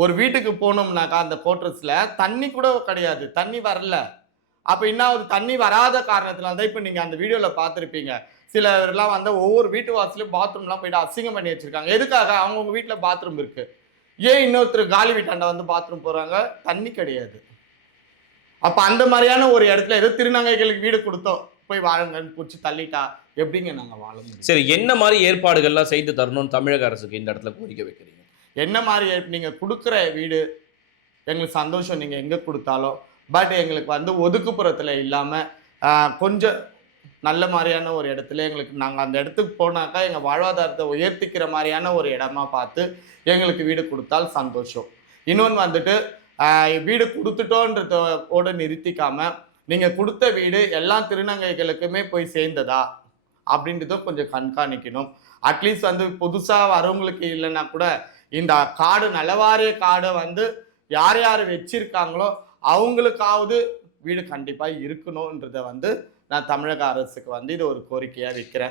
ஒரு வீட்டுக்கு போனோம்னாக்கா அந்த கோட்ரஸில் தண்ணி கூட கிடையாது. தண்ணி வரல. அப்போ என்ன தண்ணி வராத காரணத்தினால தான் இப்போ நீங்கள் அந்த வீடியோவில் பார்த்துருப்பீங்க. சிலர்லாம் வந்து ஒவ்வொரு வீட்டு வாசலையும் பாத்ரூம்லாம் போயிட்டு அசிங்கம் பண்ணி வச்சுருக்காங்க. எதுக்காக? அவங்கவுங்க வீட்டில் பாத்ரூம் இருக்குது ஏன் இன்னொருத்தர் காலி வீட்டாண்ட வந்து பாத்ரூம் போகிறாங்க தண்ணி கிடையாது. அப்போ அந்த மாதிரியான ஒரு இடத்துல ஏதோ திருநங்கைகளுக்கு வீடு கொடுத்தோம். போய் வாழுங்கன்னு பிடிச்சி தள்ளிட்டா எப்படிங்க நாங்கள் வாழ முடியும்? சரி என்ன மாதிரி ஏற்பாடுகள்லாம் செய்து தரணும்னு தமிழக அரசுக்கு இந்த இடத்துல கோரிக்கை வைக்கிறீங்க? என்ன மாதிரி நீங்கள் கொடுக்குற வீடு எங்களுக்கு சந்தோஷம் நீங்கள் எங்கே கொடுத்தாலும் பட் எங்களுக்கு வந்து ஒதுக்குப்புறத்தில் இல்லாமல் கொஞ்சம் நல்ல மாதிரியான ஒரு இடத்துல எங்களுக்கு நாங்கள் அந்த இடத்துக்கு போனாக்கா எங்கள் வாழ்வாதாரத்தை உயர்த்திக்கிற மாதிரியான ஒரு இடமா பார்த்து எங்களுக்கு வீடு கொடுத்தால் சந்தோஷம். இன்னொன்று வந்துட்டு வீடு கொடுத்துட்டோன்றதோடு நிறுத்திக்காமல் நீங்கள் கொடுத்த வீடு எல்லா திருநங்கைகளுக்குமே போய் சேர்ந்ததா? அப்படின்றத கொஞ்சம் கண்காணிக்கணும். அட்லீஸ்ட் வந்து புதுசாக வரவங்களுக்கு இல்லைன்னா கூட இந்த காடு நலவாரிய காடை வந்து யார் யார் வச்சிருக்காங்களோ அவங்களுக்காவது வீடு கண்டிப்பாக இருக்கணுன்றத வந்து நான் தமிழக அரசுக்கு வந்து இது ஒரு கோரிக்கையாக வைக்கிறேன்.